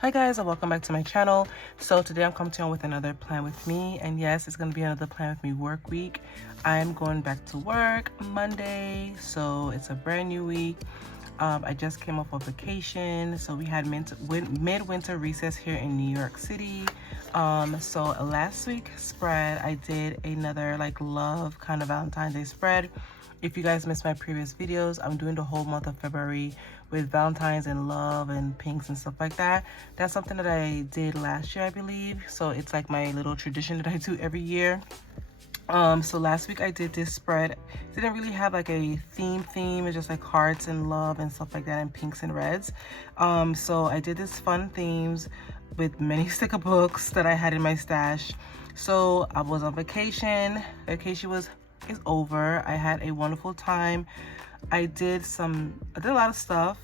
Hi guys, and welcome back to my channel. So today I'm coming to you with another plan with me, and yes, it's going to be another plan with me work week. I'm going back to work Monday, so it's a brand new week. I just came off of vacation, so we had midwinter recess here in New York City. So last week's spread, I did another love kind of Valentine's Day spread. If you guys missed my previous videos, I'm doing the whole month of February with Valentine's and love and pinks and stuff like that. That's something that I did last year, I believe. So it's like my little tradition that I do every year. So last week I did this spread. Didn't really have like a theme. It's just like hearts and love and stuff like that, and pinks and reds. So I did this fun themes with many sticker books that I had in my stash. So I was on vacation. Vacation is over. I had a wonderful time. I did a lot of stuff.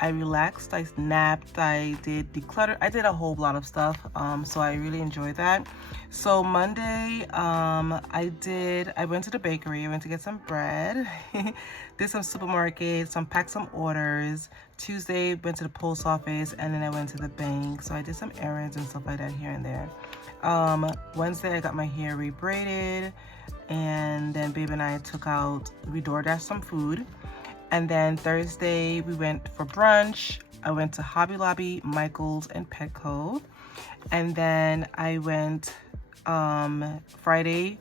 I relaxed, I napped, I did declutter, I did a whole lot of stuff. So I really enjoyed that. So Monday, I went to the bakery, I went to get some bread, did some supermarket, packed some orders. Tuesday, went to the post office, and then I went to the bank. So I did some errands and stuff like that here and there. Wednesday, I got my hair rebraided, and then babe and I we DoorDashed some food. And then Thursday, we went for brunch. I went to Hobby Lobby, Michael's, and Petco. And then I went, Friday,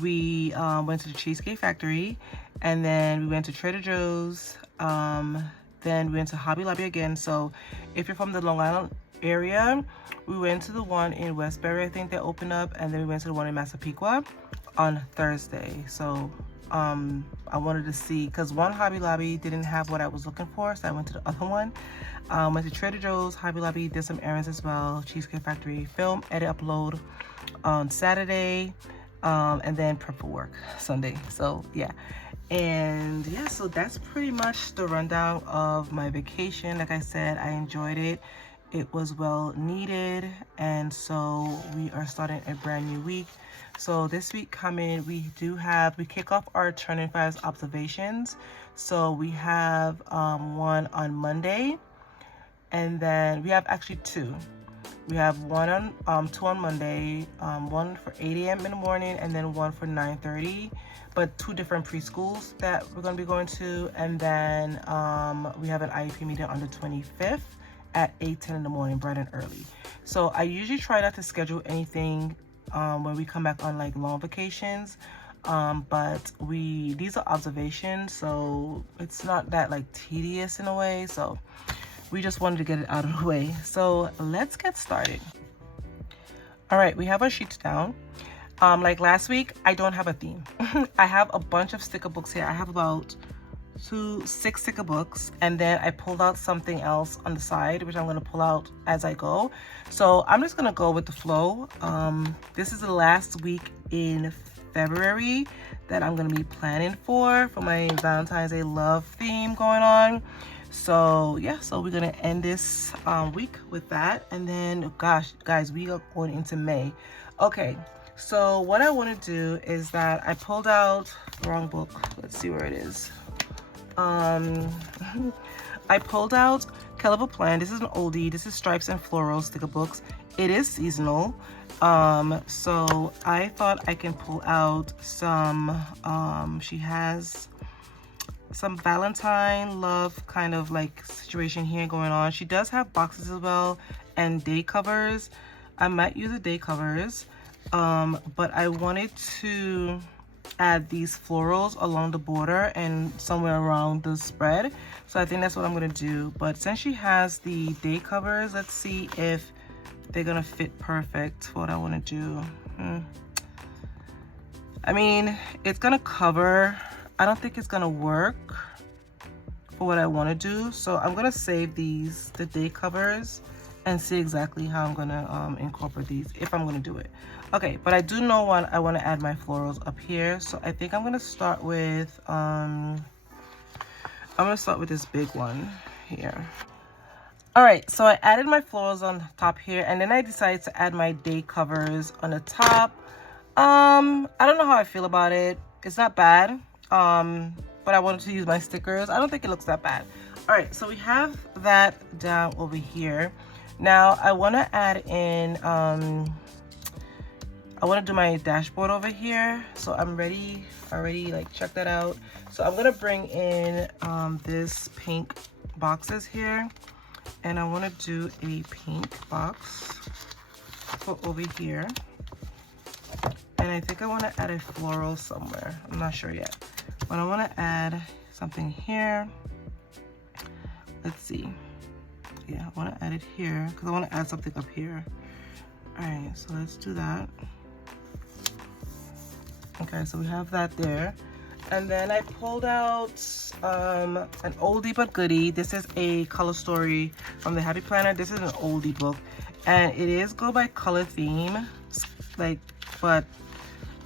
we went to the Cheesecake Factory. And then we went to Trader Joe's. Then we went to Hobby Lobby again. So if you're from the Long Island area, we went to the one in Westbury, I think they opened up. And then we went to the one in Massapequa on Thursday. So I wanted to see, because one Hobby Lobby didn't have what I was looking for, so I went to the other one. Went to Trader Joe's, Hobby Lobby, did some errands as well. Cheesecake Factory, film, edit, upload on Saturday, and then prep for work Sunday. So yeah, and yeah, so that's pretty much the rundown of my vacation. Like I said, I enjoyed it. It was well needed, and so we are starting a brand new week. So this week coming, we kick off our Turning Fives observations. So we have one on Monday, and then we have actually two. We have two on Monday, one for 8 a.m. in the morning, and then one for 9:30, but two different preschools that we're going to be going to. And then we have an IEP meeting on the 25th at 8:10 in the morning, bright and early. So I usually try not to schedule anything when we come back on long vacations, but these are observations, so it's not that tedious in a way. So we just wanted to get it out of the way. So let's get started. All right, we have our sheets down. Like last week, I don't have a theme. I have a bunch of sticker books here. I have about 6 sticker books, and then I pulled out something else on the side, which I'm going to pull out as I go. So I'm just going to go with the flow. This is the last week in February that I'm going to be planning for my Valentine's Day love theme going on. So yeah, so we're going to end this week with that, and then gosh guys, we are going into May. Okay, so what I want to do is that I pulled out the wrong book. Let's see where it is. I pulled out Caliber Plan. This is an oldie. This is Stripes and Floral sticker books. It is seasonal. So I thought I can pull out some, she has some Valentine love kind of situation here going on. She does have boxes as well and day covers. I might use the day covers, but I wanted to add these florals along the border and somewhere around the spread. So I think that's what I'm going to do. But since she has the day covers, let's see if they're going to fit perfect for what I want to do. I mean, it's going to cover. I don't think it's going to work for what I want to do. So I'm going to save the day covers, and see exactly how I'm going to incorporate these, if I'm going to do it. Okay, but I do know I want to add my florals up here. So I think I'm going to start with, this big one here. All right, so I added my florals on top here, and then I decided to add my day covers on the top. I don't know how I feel about it. It's not bad, but I wanted to use my stickers. I don't think it looks that bad. All right, so we have that down over here. Now I want to add in, I want to do my dashboard over here. So I'm ready, already like check that out. So I'm going to bring in this pink boxes here. And I want to do a pink box put over here. And I think I want to add a floral somewhere. I'm not sure yet. But I want to add something here. Let's see. Yeah, I want to add it here because I want to add something up here. All right, so let's do that. Okay, so we have that there. And then I pulled out an oldie but goodie. This is a color story from the Happy Planner. This is an oldie book. And it is go by color theme. Like, but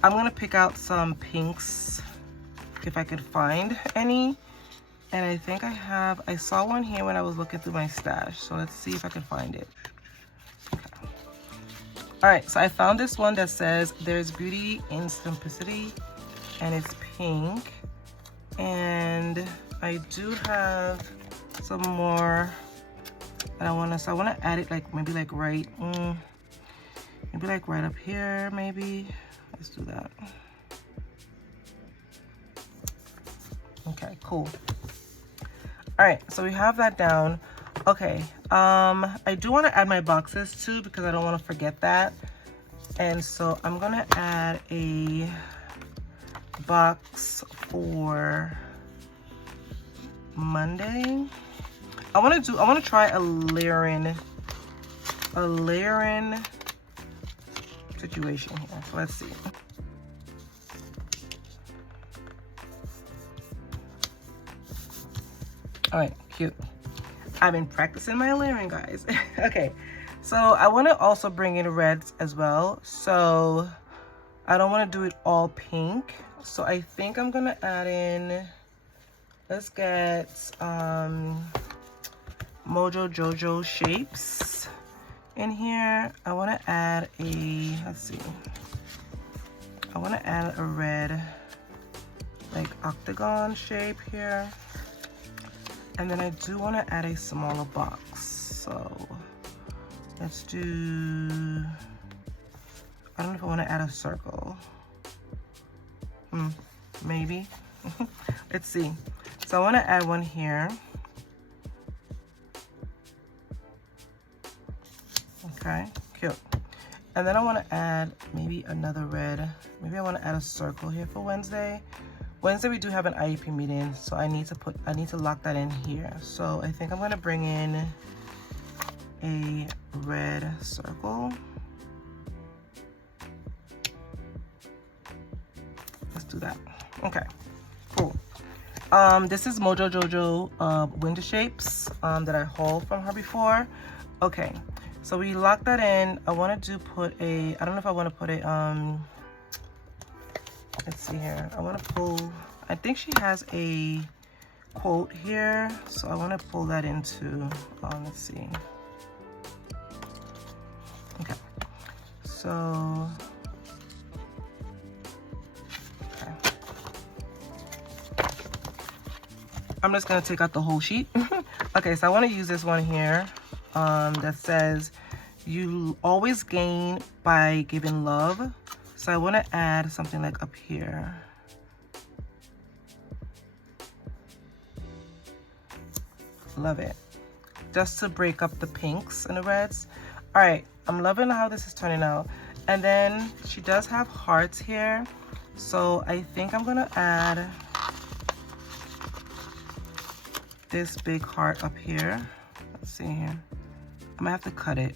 I'm going to pick out some pinks if I could find any. And I think I saw one here when I was looking through my stash. So let's see if I can find it. Okay. All right, so I found this one that says there's beauty in simplicity, and it's pink. And I do have some more that I want to add it like maybe like right, maybe like right up here, maybe. Let's do that. Okay, cool. All right, so we have that down. Okay, I do want to add my boxes too because I don't want to forget that. And so I'm gonna add a box for Monday. I want to try a layering situation here. So let's see. All right, cute. I've been practicing my layering, guys. Okay, so I want to also bring in reds as well. So I don't want to do it all pink. So I think I'm gonna add in, let's get Mojo Jojo shapes in here. I want to add a, let's see, I want to add a red like octagon shape here. And then I do want to add a smaller box. So let's do, I don't know if I want to add a circle. Maybe. Let's see. So I want to add one here. Okay, cute. And then I want to add maybe another red. Maybe I want to add a circle here for Wednesday. Wednesday we do have an IEP meeting, so I need to lock that in here. So I think I'm gonna bring in a red circle. Let's do that. Okay, cool. This is Mojo Jojo window shapes that I hauled from her before. Okay, so we locked that in. I want to put a, I don't know if I want to put a let's see here. I want to pull, I think she has a quote here, so I want to pull that into, let's see. Okay, so, okay. I'm just going to take out the whole sheet. Okay, so I want to use this one here that says, you always gain by giving love. So I want to add something like up here. Love it. Just to break up the pinks and the reds. All right, I'm loving how this is turning out. And then she does have hearts here. So I think I'm gonna add this big heart up here. Let's see here. I'm gonna have to cut it.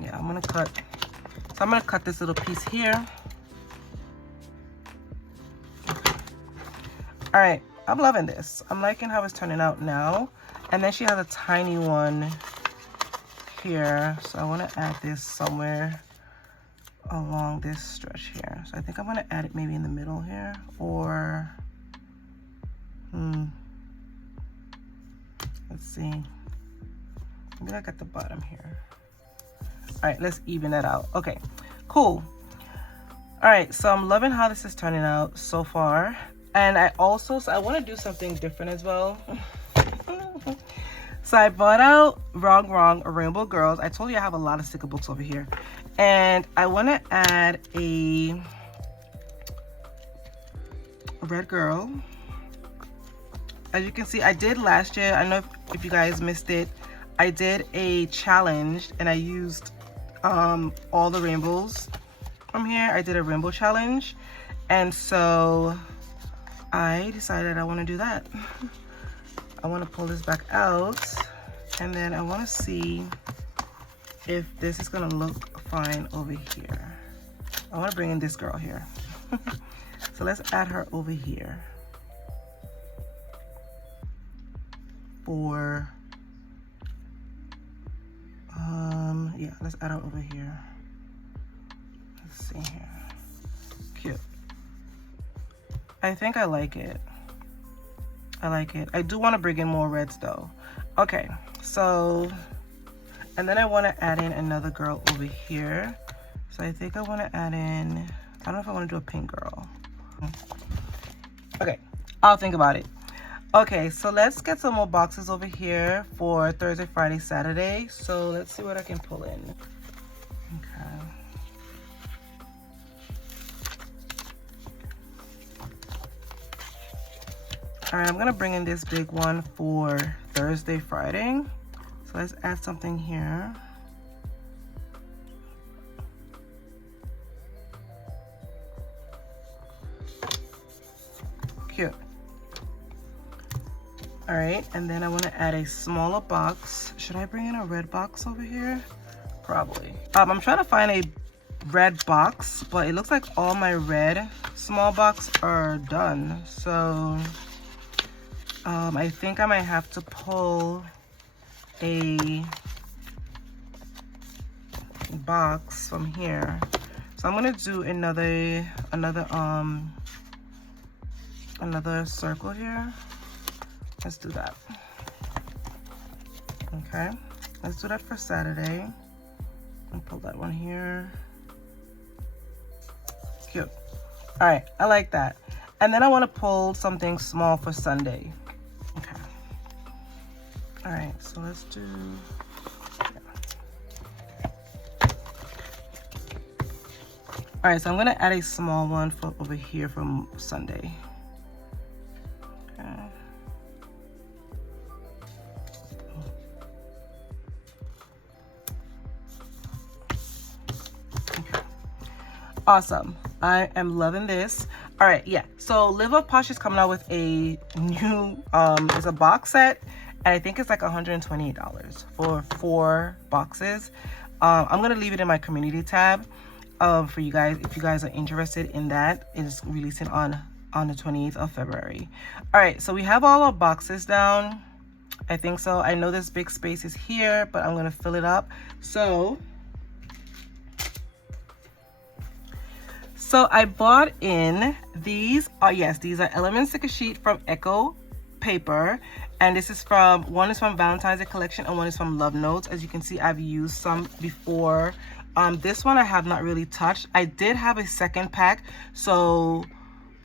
Yeah, I'm gonna cut. So I'm gonna cut this little piece here. Okay. All right, I'm loving this. I'm liking how it's turning out now. And then she has a tiny one here. So I wanna add this somewhere along this stretch here. So I think I'm gonna add it maybe in the middle here, or, let's see. Maybe like at the bottom here. All right, let's even that out. Okay, cool. All right, so I'm loving how this is turning out so far. And I also, so I want to do something different as well. So I bought out Wrong Rainbow Girls. I told you I have a lot of sticker books over here. And I want to add a red girl. As you can see, I did last year. I know if you guys missed it. I did a challenge and I used all the rainbows from here. I did a rainbow challenge. And so I decided I want to do that. I want to pull this back out, and then I want to see if this is going to look fine over here. I want to bring in this girl here. So let's add her over here for, yeah, let's add her over here. Let's see here. Cute. I think I like it. I like it. I do want to bring in more reds though. Okay, so, and then I want to add in another girl over here. So I think I want to add in, I don't know if I want to do a pink girl. Okay, I'll think about it. Okay, so let's get some more boxes over here for Thursday, Friday, Saturday. So let's see what I can pull in. Okay. All right, I'm gonna bring in this big one for Thursday, Friday. So let's add something here. Cute. All right, and then I wanna add a smaller box. Should I bring in a red box over here? Probably. I'm trying to find a red box, but it looks like all my red small box are done. So I think I might have to pull a box from here. So I'm gonna do another circle here. Let's do that. Okay, let's do that for Saturday. And pull that one here. Cute. All right, I like that. And then I want to pull something small for Sunday. Okay. All right, so let's do, yeah. All right, so I'm gonna add a small one for over here from Sunday. Okay. Okay. Awesome. I am loving this. All right, yeah, so Live Up Posh is coming out with a new it's a box set, and I think it's like $128 for 4 boxes. I'm gonna leave it in my community tab for you guys if you guys are interested in that. It's releasing on the 28th of February. All right, so we have all our boxes down. I think so. I know this big space is here, but I'm gonna fill it up. So I bought in these. Oh yes, these are Element Sticker Sheet from Echo Paper, and this is from, one is from Valentine's Day collection and one is from Love Notes. As you can see, I've used some before. This one I have not really touched. I did have a second pack, so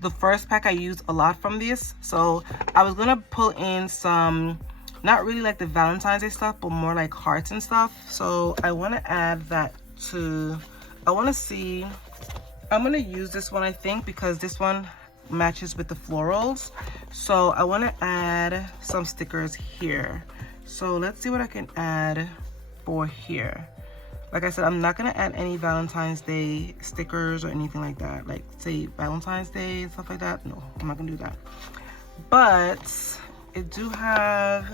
the first pack I used a lot from this. So I was gonna pull in some, not really like the Valentine's Day stuff, but more like hearts and stuff. So I want to add that to, I want to see. I'm gonna use this one, I think, because this one matches with the florals. So I want to add some stickers here. So let's see what I can add for here. Like I said, I'm not gonna add any Valentine's Day stickers or anything like that, like say Valentine's Day and stuff like that. No, I'm not gonna do that. But it do have,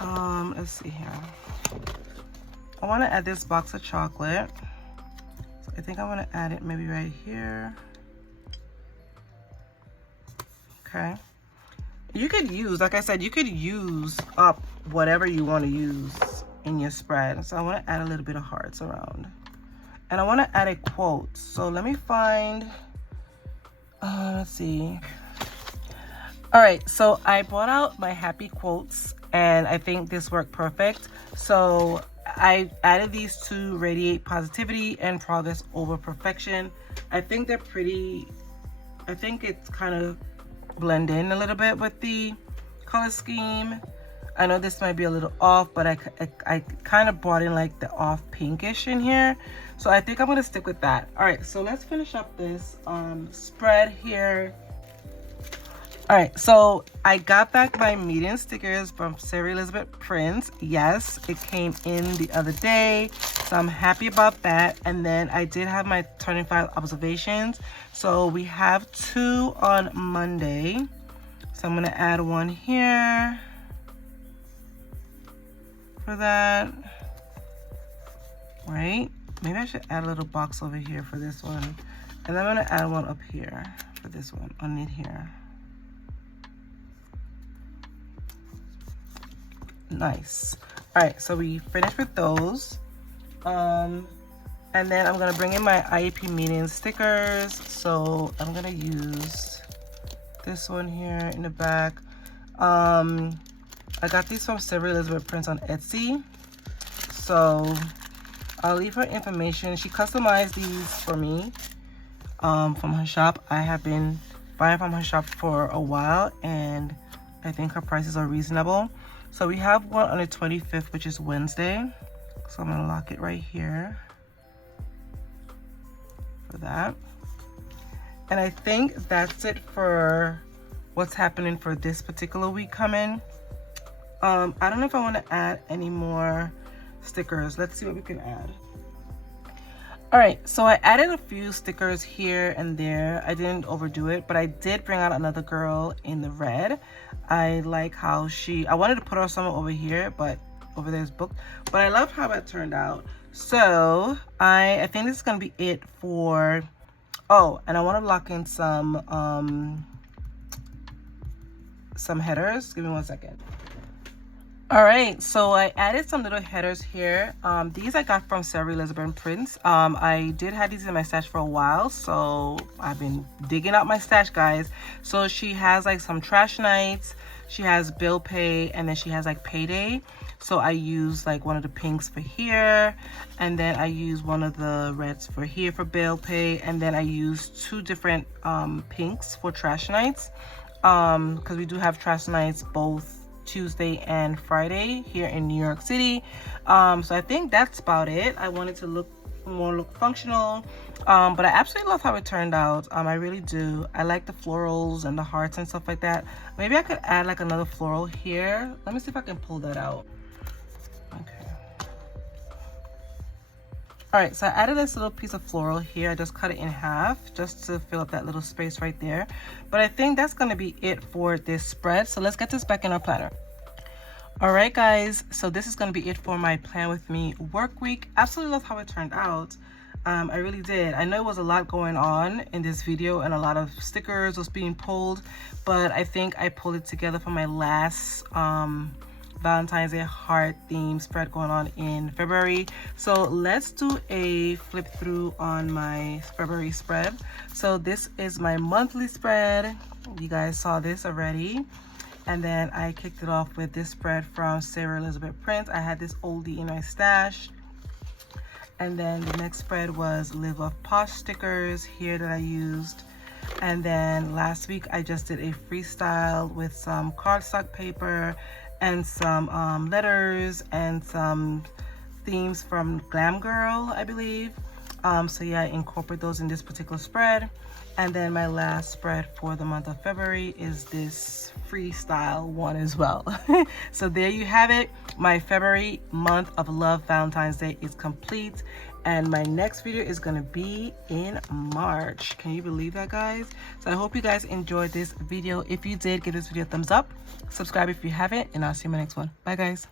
let's see here. I want to add this box of chocolate. I think I want to add it maybe right here. Okay. You could use, like I said, you could use up whatever you want to use in your spread. So I want to add a little bit of hearts around. And I want to add a quote. So let me find, let's see. All right, so I brought out my happy quotes and I think this worked perfect. So I added these to radiate positivity and progress over perfection. I think they're pretty, I think it's kind of blend in a little bit with the color scheme. I know this might be a little off, but I kind of brought in like the off pinkish in here. So I think I'm gonna stick with that. All right, so let's finish up this spread here. All right, so I got back my medium stickers from Sarah Elizabeth Prince. Yes, it came in the other day, so I'm happy about that. And then I did have my 25 observations. So we have 2 on Monday. So I'm gonna add 1 here for that. Right? Maybe I should add a little box over here for this one. And then I'm gonna add 1 up here for this one, on it here. Nice. All right, so we finished with those. And then I'm gonna bring in my IEP meeting stickers. So I'm gonna use this one here in the back. I got these from Sarah Elizabeth Prince on Etsy. So I'll leave her information. She customized these for me from her shop. I have been buying from her shop for a while, and I think her prices are reasonable. So we have one on the 25th, which is Wednesday. So I'm gonna lock it right here for that. And I think that's it for what's happening for this particular week coming. I don't know if I want to add any more stickers. Let's see what we can add. All right, so I added a few stickers here and there. I didn't overdo it, but I did bring out another girl in the red. I like how I wanted to put her somewhere over here, but over there's booked. But I love how that turned out. So I think this is gonna be it for, oh, and I want to lock in some headers. Give me 1 second. All right, so I added some little headers here. These I got from Sarah Elizabeth Prince. I did have these in my stash for a while, so I've been digging out my stash, guys. So she has like some trash nights, she has bill pay, and then she has like payday. So I use like one of the pinks for here, and then I use one of the reds for here for bill pay, and then I use 2 different pinks for trash nights, because we do have trash nights both Tuesday and Friday here in New York City. So I think that's about it. I wanted to look functional, but I absolutely love how it turned out. I really do. I like the florals and the hearts and stuff like that. Maybe I could add like another floral here. Let me see if I can pull that out. Okay. All right, so I added this little piece of floral here. I just cut it in half just to fill up that little space right there. But I think that's gonna be it for this spread. So let's get this back in our planner. All right, guys, so this is gonna be it for my Plan With Me work week. Absolutely love how it turned out. I really did. I know it was a lot going on in this video and a lot of stickers was being pulled, but I think I pulled it together for my last Valentine's Day heart theme spread going on in February. So let's do a flip through on my February spread. So this is my monthly spread. You guys saw this already. And then I kicked it off with this spread from Sarah Elizabeth Prince. I had this oldie in my stash. And then the next spread was Live Up Posh stickers here that I used. And then last week I just did a freestyle with some cardstock paper and some letters and some themes from Glam Girl, I believe. So yeah, I incorporate those in this particular spread. And then my last spread for the month of February is this freestyle one as well. So there you have it. My February month of love Valentine's Day is complete. And my next video is gonna be in March. Can you believe that, guys? So I hope you guys enjoyed this video. If you did, give this video a thumbs up. Subscribe if you haven't, and I'll see you in my next one. Bye, guys.